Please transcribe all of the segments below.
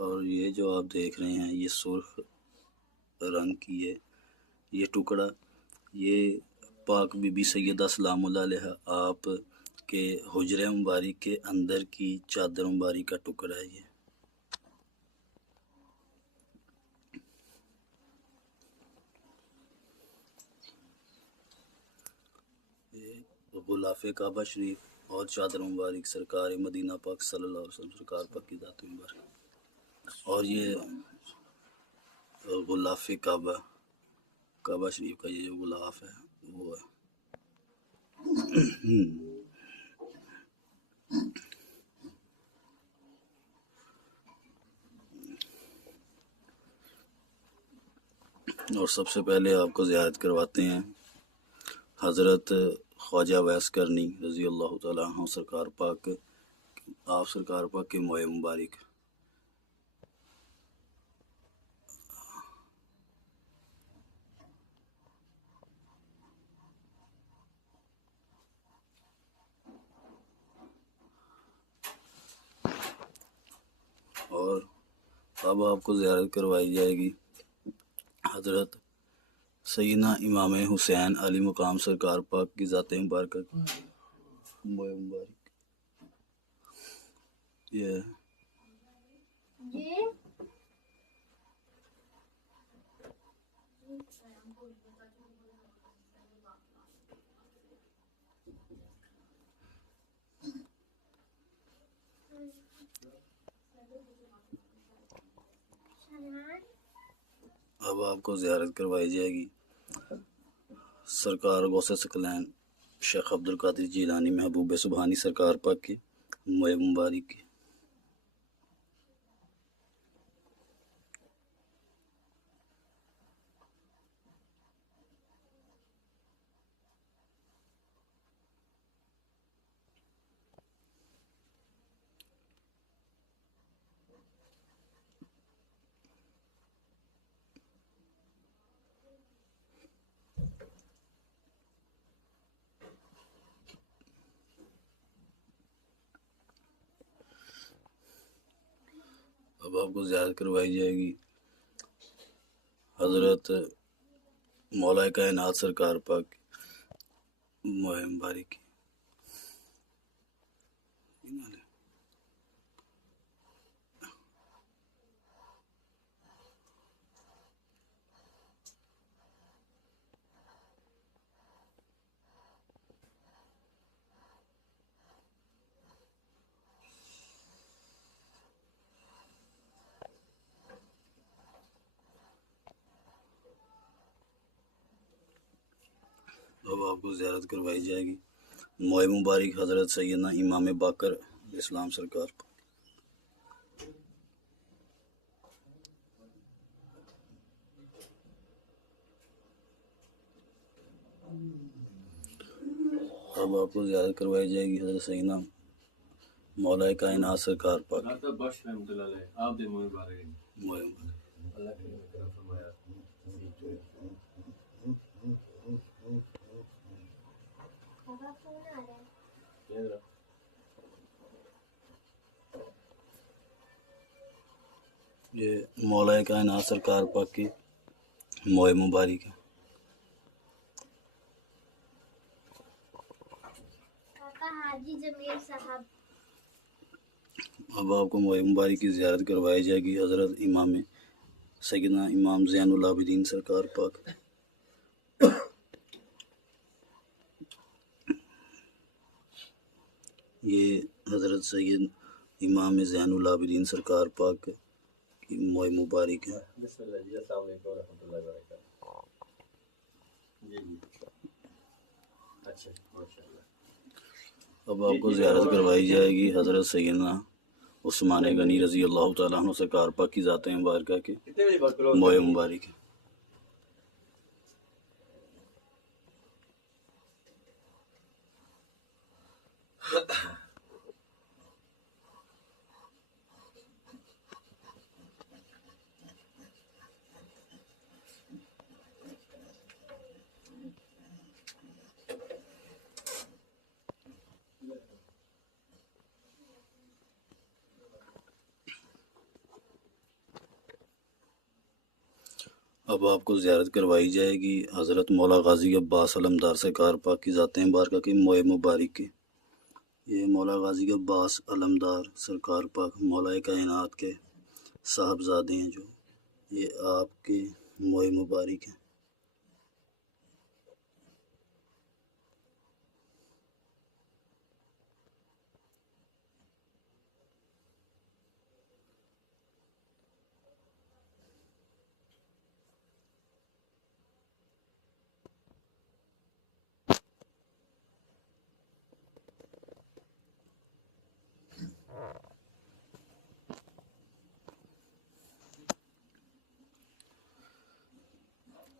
और ये जो आप देख रहे हैं ये सुर्ख रंग की है ये टुकड़ा, ये पाक बीबी सैयदा सलामुल्लाह अलैहा आप के हुजरे मुबारक के अंदर की चादर मुबारक का टुकड़ा है। ये गुलाफ़े काबा शरीफ और चादर मुबारक सरकार मदीना पाक सल्लल्लाहु अलैहि वसल्लम सरकार पाक की ज़ात मुबारक। और ये गुलाफ़े काबा शरीफ का ये जो गुलाफ है वो है। और सबसे पहले आपको ज़ियारत करवाते हैं हज़रत ख्वाजा वैस करनी रज़ी अल्लाह तआला अन्हु सरकार पाक, आप सरकार पाक के मोए मुबारक। और अब आपको ज़ियारत करवाई जाएगी हज़रत सैयदना इमाम हुसैन अली मुकाम सरकार पाक की ज़ात मुबारक मोए मुबारक। ये अब आपको ज़ियारत करवाई जाएगी सरकार गौसे सकलैन शेख अब्दुल कादिर जिलानी महबूब सुबहानी सरकार पाक की मोए मुबारक की। अब आपको ज़ियारत करवाई जाएगी हज़रत मौलाए कायनात सरकार पाक मोए मुबारक की। अब आपको ज़ियारत करवाई जाएगी मोए मुबारक हज़रत सैयदना इमाम बाकर इस्लाम सरकार पाक। अब आपको ज़ियारत करवाई जाएगी हज़रत सैयदना मौलाए कायनात सरकार पाक मोए मुबारक। ये मौलाए कायनात सरकार पाक की मोए मुबारक है। अब आपको मोए मुबारक की ज़ियारत करवाई जाएगी हज़रत इमाम सैयदना इमाम ज़ैनुल आबिदीन सरकार पाक। ये हज़रत सैयद इमाम ज़ैनुल आबिदीन सरकार पाक की मोए मुबारक है। अब आपको ज़ियारत करवाई जाएगी हज़रत सैयदना उस्मान गनी रज़ी अल्लाह तआला अन्हु सरकार पाक की ज़ात मुबारक की मोए मुबारक है। अब आपको ज़ियारत करवाई जाएगी हज़रत मौला गाज़ी अब्बास अलमदार सरकार पाक की ज़ात मुबारका की मोए मुबारक के। ये मौला गाज़ी अब्बास अलमदार सरकार पाक मौला कायनात के साहबजादे हैं, जो ये आपके मोए मुबारक हैं।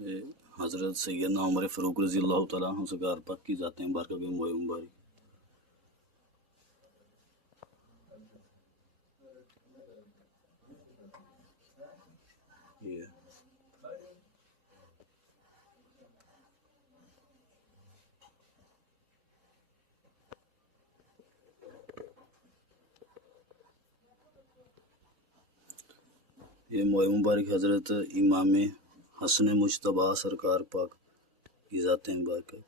ये हज़रत सैयदना उमर फ़ारूक रज़ी अल्लाह तआला अन्हु सरकार पाक की ज़ात मुबारका के मोए मुबारक। ये ये मोए मुबारक हज़रत इमाम हसन मुज्तबा सरकार पाक की ज़ात मुबारका।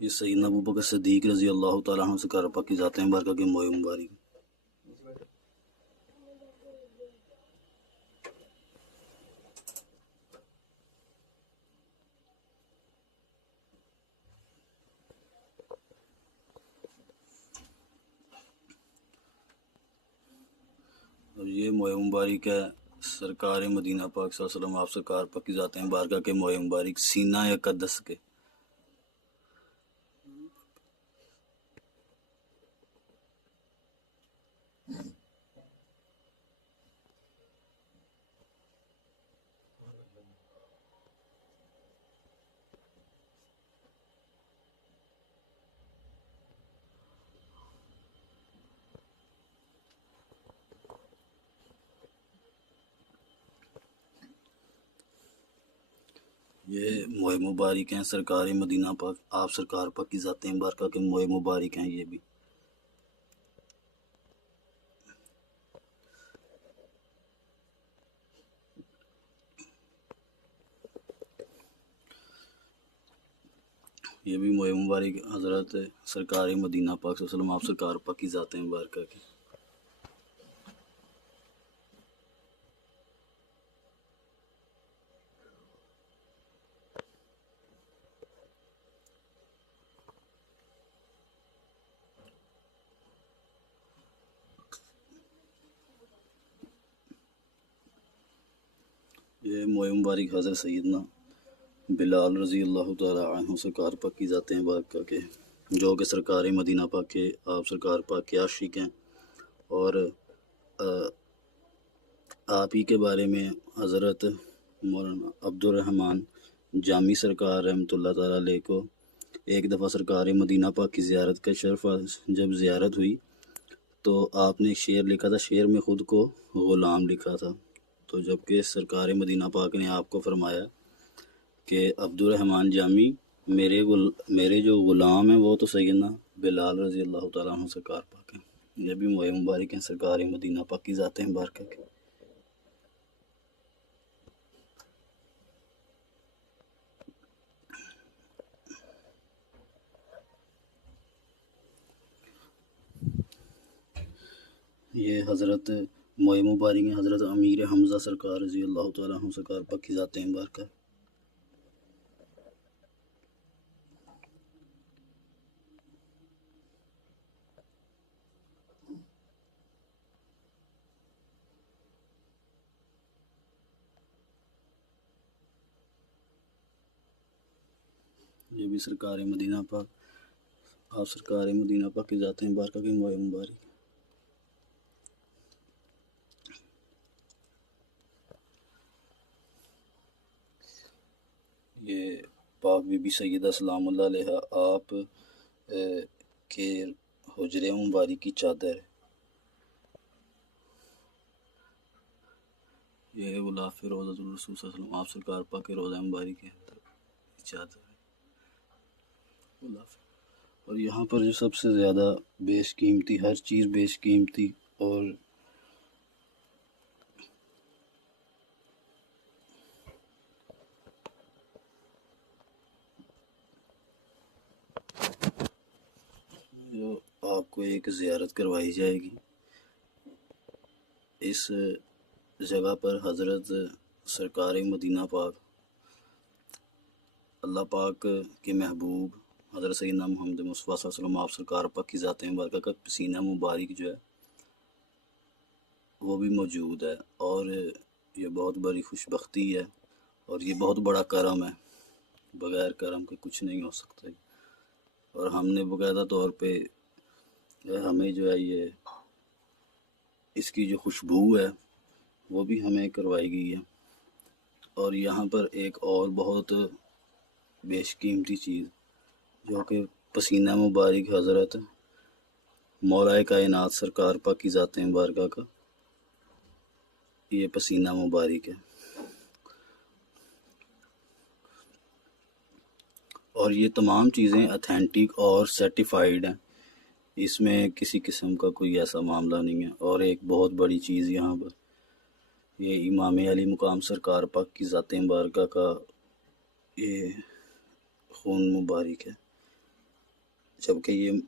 ये सैयदना अबू बकर सिद्दीक़ रज़ी अल्लाह तआला अन्हु सरकार पाक की ज़ात मुबारका के मोए मुबारक। और ये मोए मुबारक है सरकार मदीना पाक सल्लल्लाहु अलैहि वसल्लम आप सरकार पाक की ज़ात मुबारका के मोए मुबारक सीना अक़दस के। ये मोए मुबारक हैं सरकार मदीना पाक आप सरकार पाक की ज़ात मुबारका के मोए मुबारक हैं। ये भी मोए मुबारक हज़रत सरकार मदीना पाक सल्लल्लाहु अलैहि वसल्लम आप सरकार पाक की ज़ात मुबारका की। ये मोए मुबारक हज़रत सैयदना बिलाल रज़ी अल्लाह तआला अन्हु सरकार पाक की ज़ात मुबारका के, जो कि सरकार मदीना पाक के आप सरकार पाक के आशिक हैं। और आप ही के बारे में हज़रत मौलाना अब्दुर्रहमान जामी सरकार रहमतुल्लाह ताला अलैह को एक दफ़ा सरकार मदीना पाक की ज़ियारत का शर्फ जब ज़ियारत हुई तो आपने एक शेर लिखा था, शेर में ख़ुद को ग़ुलाम लिखा था। तो जबकि सरकार मदीना पाक ने आपको फरमाया कि अब्दुर्रहमान जामी मेरे जो ग़ुलाम हैं वो तो सैयदना बिलाल रज़ी अल्लाह तआला अन्हु सरकार पाक हैं। ये भी मोए मुबारक हैं सरकार मदीना पाक की ज़ात मुबारका के। ये हज़रत मोए मुबारक हैं हज़रत अमीर हमज़ा सरकार रज़ी अल्लाह तआला अन्हु सरकार पाक की ज़ात मुबारका। ये भी सरकार मदीना पाक आप सरकार मदीना पाक की ज़ात मुबारका की मोए मुबारक। ये पाक बीबी सैयदा सलामुल्लाह अलैहा आप के हुजरे मुबारक की चादर। ये गुलाफ़ रोज़ातुल रसूल सल्लल्लाहु अलैहि वसल्लम आप सरकार पाक के रोज़ा मुबारक है। चादर है। अल्लाह हाफ़िज़। और यहाँ पर जो सबसे ज़्यादा बेशकीमती, हर चीज़ बेशकीमती और जो आपको एक ज़ियारत करवाई जाएगी, इस जगह पर हज़रत सरकार मदीना पाक, अल्लाह पाक के महबूब हज़रत सैयदना मुहम्मद मुस्तफ़ा सल्लल्लाहु अलैहि वसल्लम, आप सरकार पाक की ज़ात मुबारक का पसीना मुबारक जो है वो भी मौजूद है। और ये बहुत बड़ी खुशबख्ती है और ये बहुत बड़ा करम है, बग़ैर करम के कुछ नहीं हो सकता। और हमने बाकायदा तौर पे हमें जो है ये इसकी जो खुशबू है वो भी हमें करवाई गई है। और यहाँ पर एक और बहुत बेशकीमती चीज़ जो कि पसीना मुबारक हज़रत मौलाए कायनात सरकार पाक की ज़ात मुबारक का ये पसीना मुबारक है। और ये तमाम चीज़ें अथेंटिक और सर्टिफाइड हैं, इसमें किसी किस्म का कोई ऐसा मामला नहीं है। और एक बहुत बड़ी चीज़ यहाँ पर ये इमाम अली मुकाम सरकार पाक की ज़ात मुबारक का ये खून मुबारक है, जबकि ये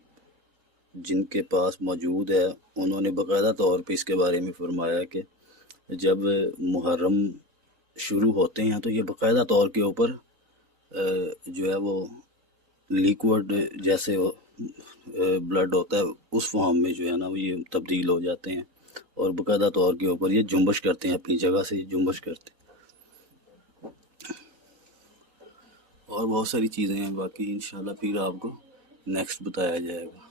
जिनके पास मौजूद है उन्होंने बाकायदा तौर पे इसके बारे में फरमाया कि जब मुहर्रम शुरू होते हैं तो ये बाकायदा तौर के ऊपर जो है वो लिक्विड जैसे ब्लड होता है उस फॉर्म में जो है ना वो ये तब्दील हो जाते हैं और बाकायदा तौर के ऊपर ये जुम्बश करते हैं, अपनी जगह से जुम्बश करते हैं। और बहुत सारी चीज़ें हैं बाकी, इंशाल्लाह फिर आपको नेक्स्ट बताया जाएगा।